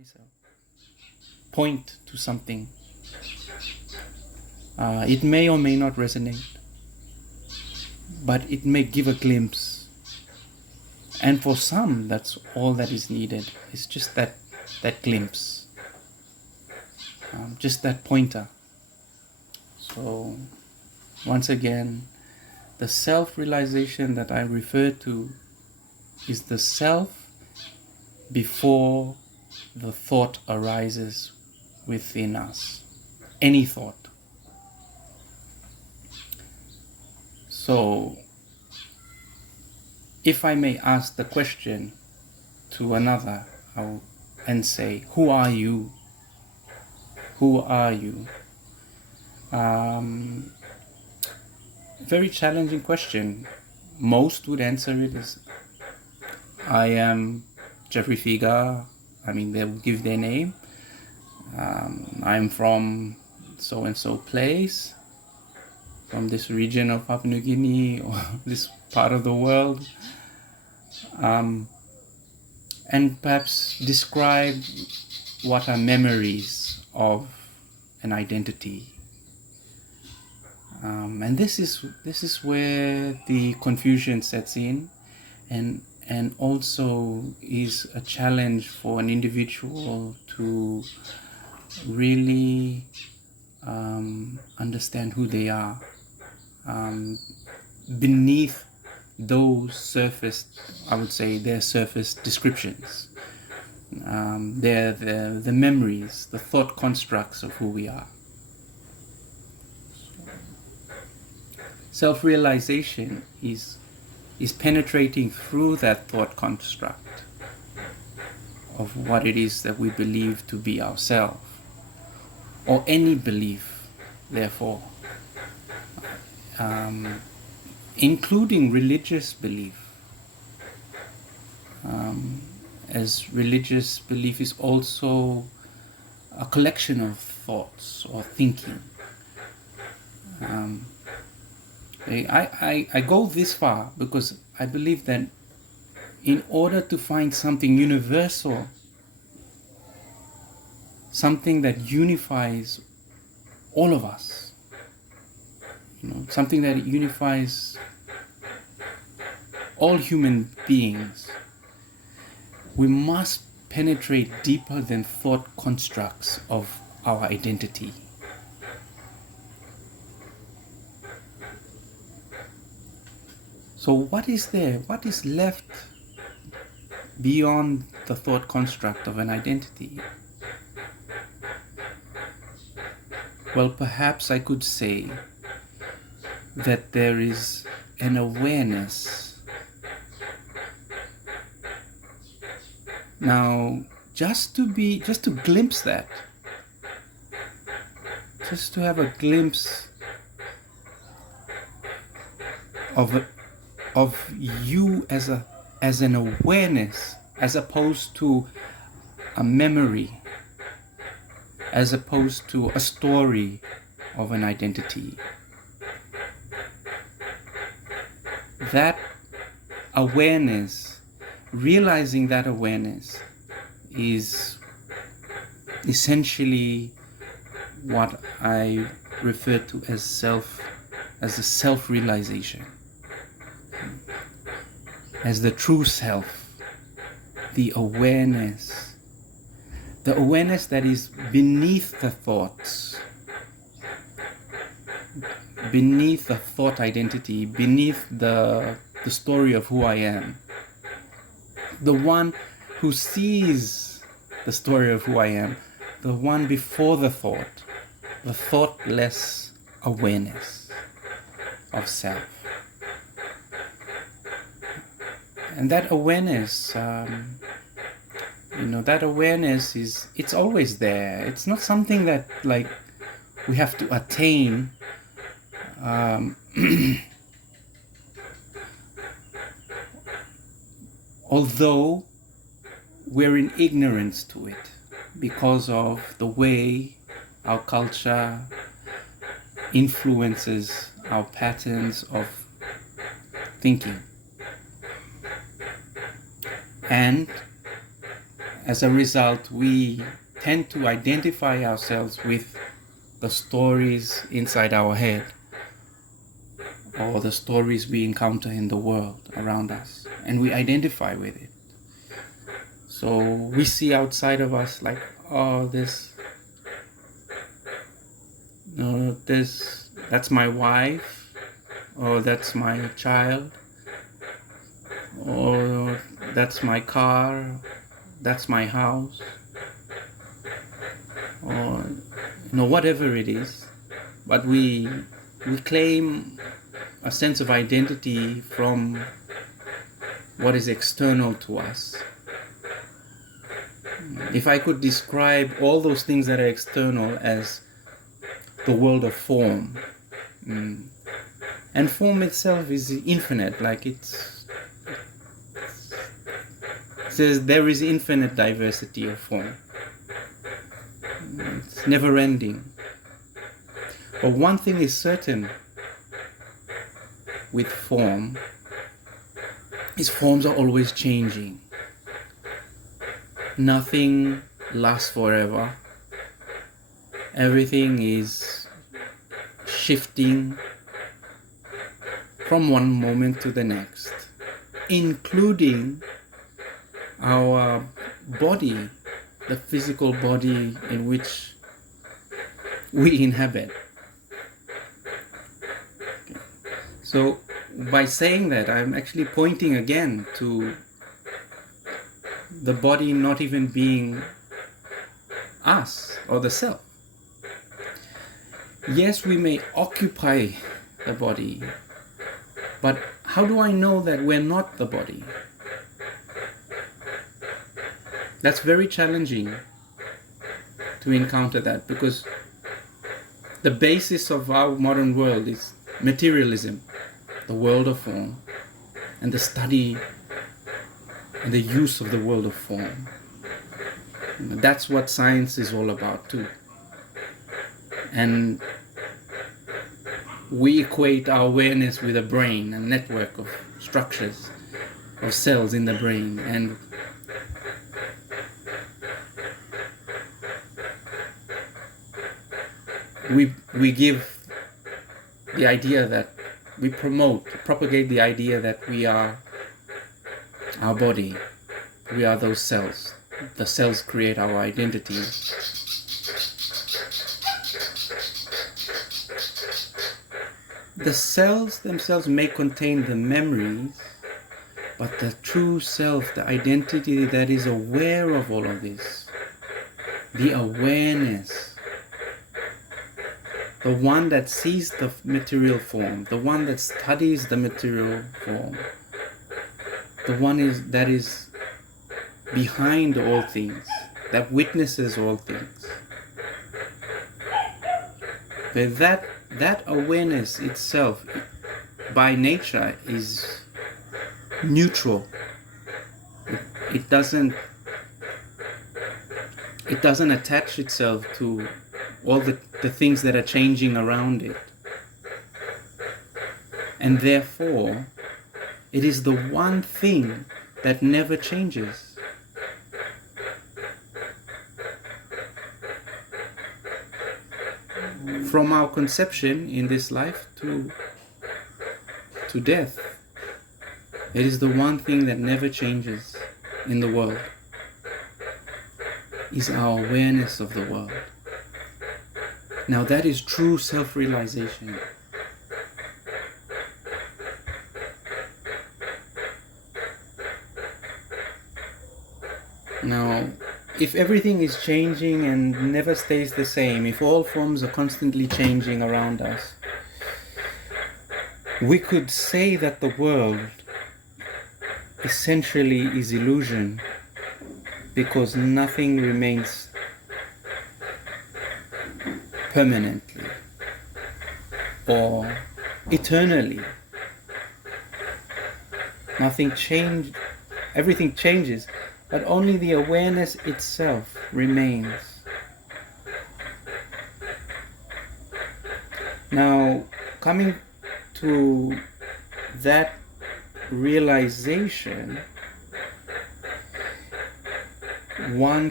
myself, point to something. It may or may not resonate, but it may give a glimpse. And for some, that's all that is needed. It's just that glimpse, just that pointer. So once again, the self-realization that I refer to is the self before the thought arises within us. Any thought. So, if I may ask the question to another and say, who are you? Who are you? Very challenging question. Most would answer it as, I am Jeffrey Figa. I mean, they will give their name. I'm from so-and-so place, from this region of Papua New Guinea or this part of the world. And perhaps describe what are memories of an identity. And this is where the confusion sets in, and also is a challenge for an individual to really understand who they are beneath those surface, I would say, their surface descriptions. They're the memories, the thought constructs of who we are. Self-realization is penetrating through that thought construct of what it is that we believe to be ourselves, or any belief, therefore, including religious belief, as religious belief is also a collection of thoughts or thinking. I go this far because I believe that in order to find something universal, something that unifies all of us, something that unifies all human beings, we must penetrate deeper than thought constructs of our identity. So what is there? What is left beyond the thought construct of an identity? Well, perhaps I could say that there is an awareness. Now, just to glimpse that, just to have a glimpse of you as an awareness, as opposed to a memory, as opposed to a story of an identity. That awareness, realizing that awareness, is essentially what I refer to as a self-realization, as the true self, the awareness that is beneath the thoughts, beneath the thought identity, beneath the story of who I am. The one who sees the story of who I am, the one before the thoughtless awareness of self. And that awareness, that awareness it's always there. It's not something that we have to attain. Although we're in ignorance to it because of the way our culture influences our patterns of thinking. And as a result, we tend to identify ourselves with the stories inside our head, or the stories we encounter in the world around us, and we identify with it. So we see outside of us like, oh, that's my wife, or that's my child, or that's my car, that's my house, or whatever it is. But we claim a sense of identity from what is external to us. If I could describe all those things that are external as the world of form, and form itself is infinite, like it says there is infinite diversity of form. It's never ending. But one thing is certain with form is forms are always changing. Nothing lasts forever. Everything is shifting from one moment to the next, including our body, the physical body in which we inhabit. So by saying that, I'm actually pointing again to the body not even being us or the self. Yes, we may occupy the body, but how do I know that we're not the body? That's very challenging to encounter that, because the basis of our modern world is materialism, the world of form, and the study and the use of the world of form. That's what science is all about too. And we equate our awareness with a brain, a network of structures, of cells in the brain, and we give the idea that we propagate the idea that we are our body, we are those cells. The cells create our identity. The cells themselves may contain the memories, but the true self, the identity that is aware of all of this, the awareness, the one that sees the material form, the one that studies the material form, the one that is behind all things, that witnesses all things. But that awareness itself, by nature, is neutral. It doesn't attach itself to all the things that are changing around it. And therefore, it is the one thing that never changes. From our conception in this life to death, it is the one thing that never changes in the world, is our awareness of the world. Now that is true self-realization. Now, if everything is changing and never stays the same, if all forms are constantly changing around us, we could say that the world essentially is illusion, because nothing remains permanently or eternally. Everything changes, but only the awareness itself remains. Now, coming to that realization, one